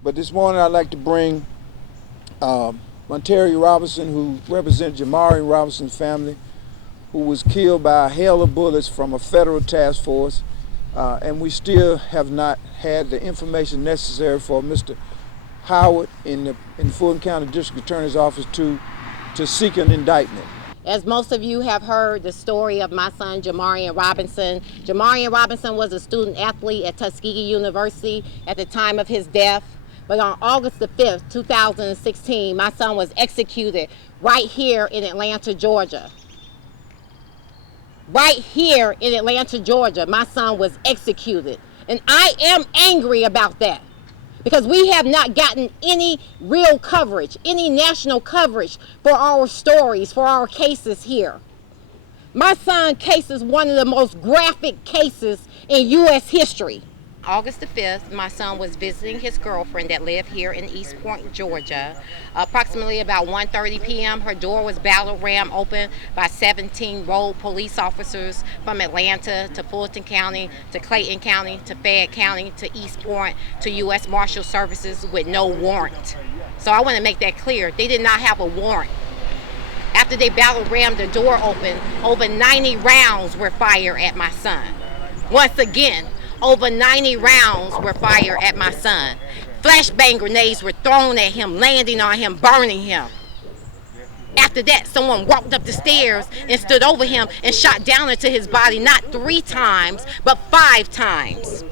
But this morning I'd like to bring Monterey Robinson, who represents Jamarion Robinson's family, who was killed by a hail of bullets from a federal task force. And we still have not had the information necessary for Mr. Howard in the Fulton County District Attorney's Office to seek an indictment. As most of you have heard the story of my son, Jamarion Robinson. Jamarion Robinson was a student athlete at Tuskegee University at the time of his death. But on August the 5th, 2016, my son was executed right here in Atlanta, Georgia. Right here in Atlanta, Georgia, my son was executed. And I am angry about that, because we have not gotten any real coverage, any national coverage for our stories, for our cases here. My son's case is one of the most graphic cases in U.S. history. August the 5th, my son was visiting his girlfriend that lived here in East Point, Georgia. Approximately about 1:30 p.m., her door was battle rammed open by 17 road police officers from Atlanta to Fulton County to Clayton County to Fayette County to East Point to U.S. Marshal Services with no warrant. So I want to make that clear. They did not have a warrant. After they battle rammed the door open, over 90 rounds were fired at my son. Once again, over 90 rounds were fired at my son. Flashbang grenades were thrown at him, landing on him, burning him. After that, someone walked up the stairs and stood over him and shot down into his body, not 3 times, but 5 times.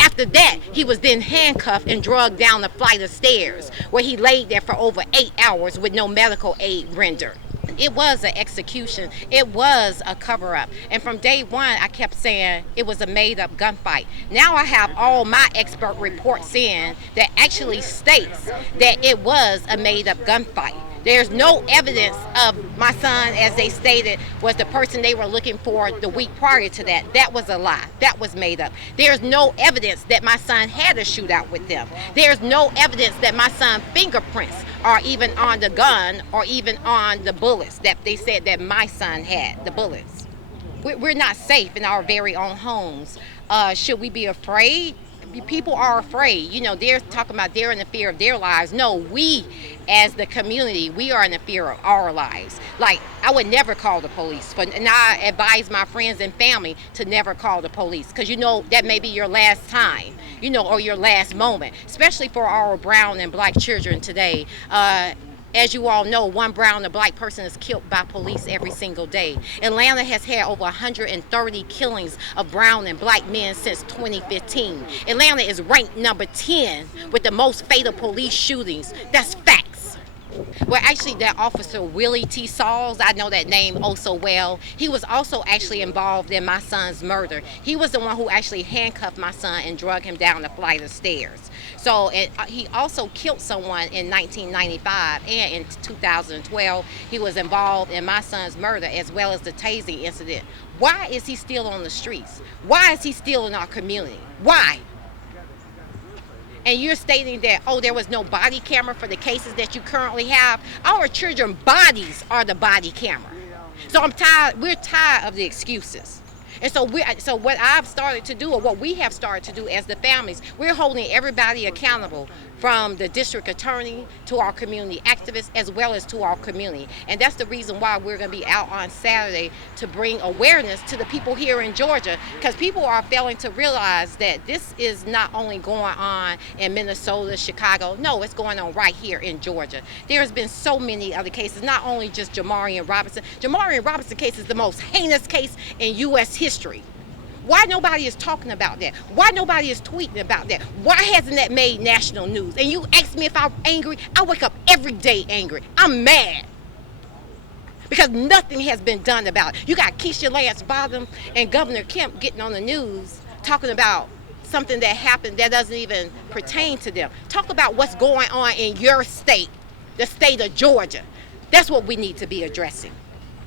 After that, he was then handcuffed and drugged down the flight of stairs, where he laid there for over 8 hours with no medical aid rendered. It was an execution. It was a cover-up. And from day one, I kept saying it was a made-up gunfight. Now I have all my expert reports in that actually states that it was a made-up gunfight. There's no evidence of my son, as they stated, was the person they were looking for the week prior to that. That was a lie. That was made up. There's no evidence that my son had a shootout with them. There's no evidence that my son's fingerprints are even on the gun or even on the bullets that they said that my son had, the bullets. We're not safe in our very own homes. Should we be afraid? People are afraid. You know, they're talking about they're in the fear of their lives. No, we as the community, we are in the fear of our lives. Like, I would never call the police. And I advise my friends and family to never call the police, because you know that may be your last time, you know, or your last moment, especially for our brown and black children today. As you all know, one brown or black person is killed by police every single day. Atlanta has had over 130 killings of brown and black men since 2015. Atlanta is ranked number 10 with the most fatal police shootings. That's facts. Well, actually, that officer, Willie T. Sauls, I know that name oh so well. He was also actually involved in my son's murder. He was the one who actually handcuffed my son and drug him down the flight of stairs. So he also killed someone in 1995 and in 2012. He was involved in my son's murder as well as the tasing incident. Why is he still on the streets? Why is he still in our community? Why? And you're stating that, oh, there was no body camera for the cases that you currently have. Our children's bodies are the body camera. So we're tired of the excuses. And so what I've started to do, or what we have started to do as the families, we're holding everybody accountable, from the district attorney to our community activists as well as to our community. And that's the reason why we're going to be out on Saturday, to bring awareness to the people here in Georgia, because people are failing to realize that this is not only going on in Minnesota, Chicago. No, it's going on right here in Georgia. There's been so many other cases, not only just Jamarion Robinson. Jamarion Robinson case is the most heinous case in U.S. history. Why nobody is talking about that? Why nobody is tweeting about that? Why hasn't that made national news? And you ask me if I'm angry. I wake up every day angry. I'm mad because nothing has been done about it. You got Keisha Lance Bottom and Governor Kemp getting on the news talking about something that happened that doesn't even pertain to them. Talk about what's going on in your state, the state of Georgia. That's what we need to be addressing.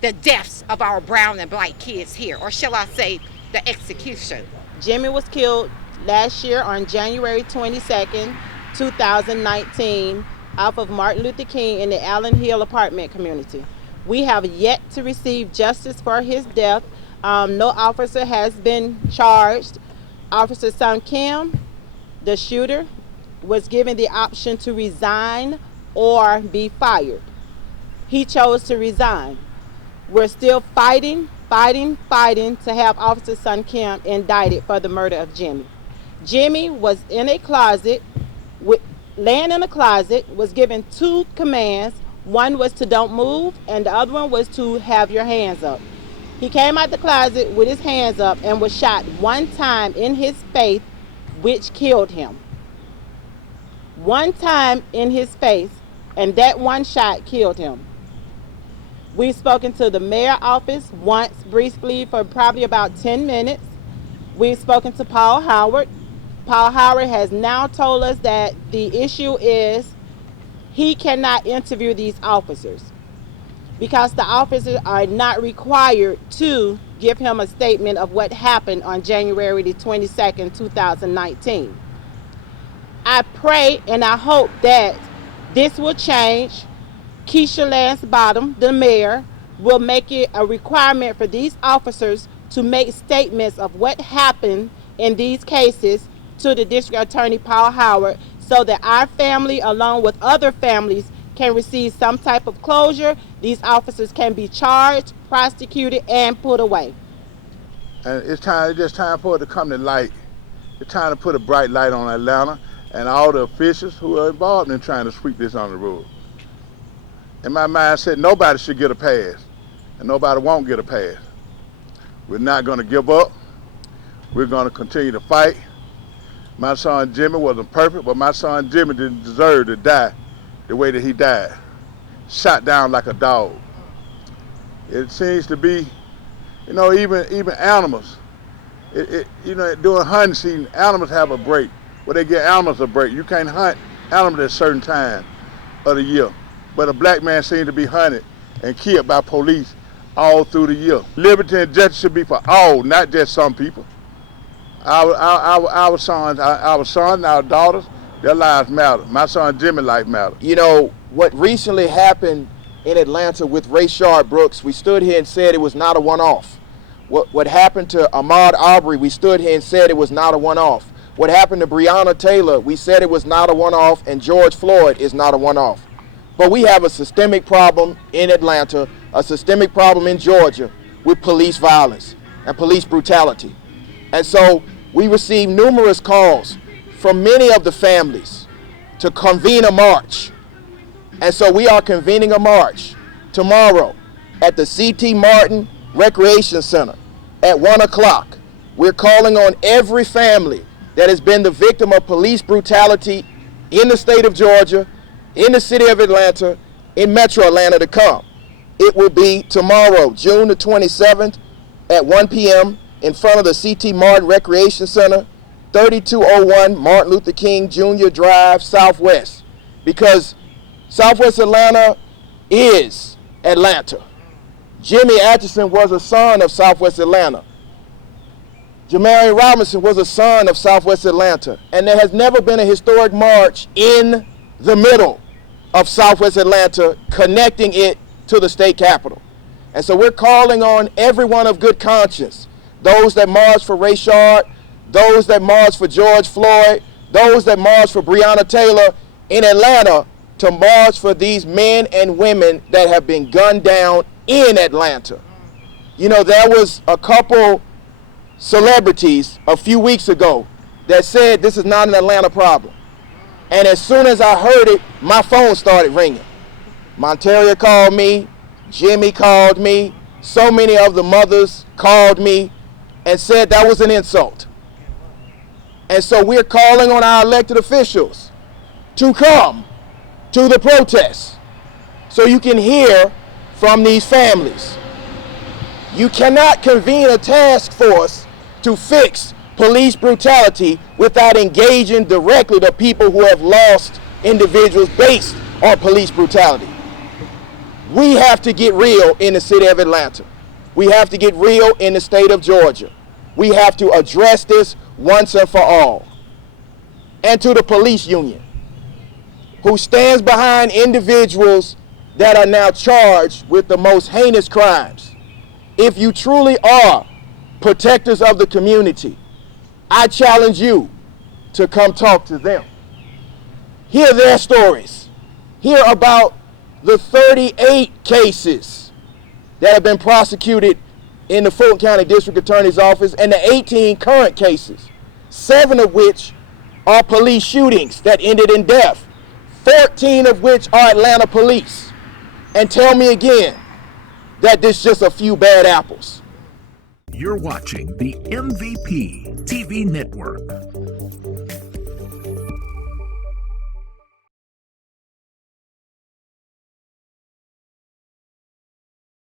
The deaths of our brown and black kids here, or shall I say, the execution. Jimmy was killed last year on January 22nd, 2019, off of Martin Luther King in the Allen Hill apartment community. We have yet to receive justice for his death. No officer has been charged. Officer Sun Kim, the shooter, was given the option to resign or be fired. He chose to resign. We're still fighting to have Officer Sun Kim indicted for the murder of Jimmy. Jimmy was in a closet, laying in a closet, was given 2 commands. One was to don't move, and the other one was to have your hands up. He came out the closet with his hands up and was shot 1 time in his face, which killed him. 1 time in his face, and that 1 shot killed him. We've spoken to the mayor's office once briefly for probably about 10 minutes. We've spoken to Paul Howard. Paul Howard has now told us that the issue is he cannot interview these officers because the officers are not required to give him a statement of what happened on January the 22nd, 2019. I pray and I hope that this will change. Keisha Lance-Bottom, the mayor, will make it a requirement for these officers to make statements of what happened in these cases to the District Attorney Paul Howard so that our family, along with other families, can receive some type of closure. These officers can be charged, prosecuted, and put away. And it's just time for it to come to light. It's time to put a bright light on Atlanta and all the officials who are involved in trying to sweep this on the road. In my mind, I said nobody should get a pass, and nobody won't get a pass. We're not going to give up. We're going to continue to fight. My son Jimmy wasn't perfect, but my son Jimmy didn't deserve to die the way that he died. Shot down like a dog. It seems to be, even animals, during hunting season, animals have a break. Well, they give animals a break. You can't hunt animals at a certain time of the year. But a black man seems to be hunted and killed by police all through the year. Liberty and justice should be for all, not just some people. Our sons, our daughters, their lives matter. My son Jimmy's life matters. You know, what recently happened in Atlanta with Rayshard Brooks, we stood here and said it was not a one-off. What happened to Ahmaud Arbery, we stood here and said it was not a one-off. What happened to Breonna Taylor, we said it was not a one-off, and George Floyd is not a one-off. But we have a systemic problem in Atlanta, a systemic problem in Georgia with police violence and police brutality. And so we received numerous calls from many of the families to convene a march. And so we are convening a march tomorrow at the C.T. Martin Recreation Center at 1 o'clock. We're calling on every family that has been the victim of police brutality in the state of Georgia, in the city of Atlanta, in Metro Atlanta to come. It will be tomorrow, June the 27th at 1 p.m. in front of the C.T. Martin Recreation Center, 3201 Martin Luther King Jr. Drive, Southwest. Because Southwest Atlanta is Atlanta. Jimmy Atchison was a son of Southwest Atlanta. Jamarion Robinson was a son of Southwest Atlanta. And there has never been a historic march in the middle of Southwest Atlanta connecting it to the state capitol. And so we're calling on everyone of good conscience, those that marched for Rayshard, those that marched for George Floyd, those that marched for Breonna Taylor in Atlanta, to march for these men and women that have been gunned down in Atlanta. You know, there was a couple celebrities a few weeks ago that said this is not an Atlanta problem. And as soon as I heard it, my phone started ringing. Monteria called me, Jimmy called me, so many of the mothers called me and said that was an insult. And so we're calling on our elected officials to come to the protests so you can hear from these families. You cannot convene a task force to fix police brutality without engaging directly the people who have lost individuals based on police brutality. We have to get real in the city of Atlanta. We have to get real in the state of Georgia. We have to address this once and for all. And to the police union, who stands behind individuals that are now charged with the most heinous crimes. If you truly are protectors of the community, I challenge you to come talk to them. hear their stories. Hear about the 38 cases that have been prosecuted in the Fulton County District Attorney's Office and the 18 current cases, 7 of which are police shootings that ended in death, 14 of which are Atlanta police. And tell me again that this is just a few bad apples. You're watching the MVP TV network.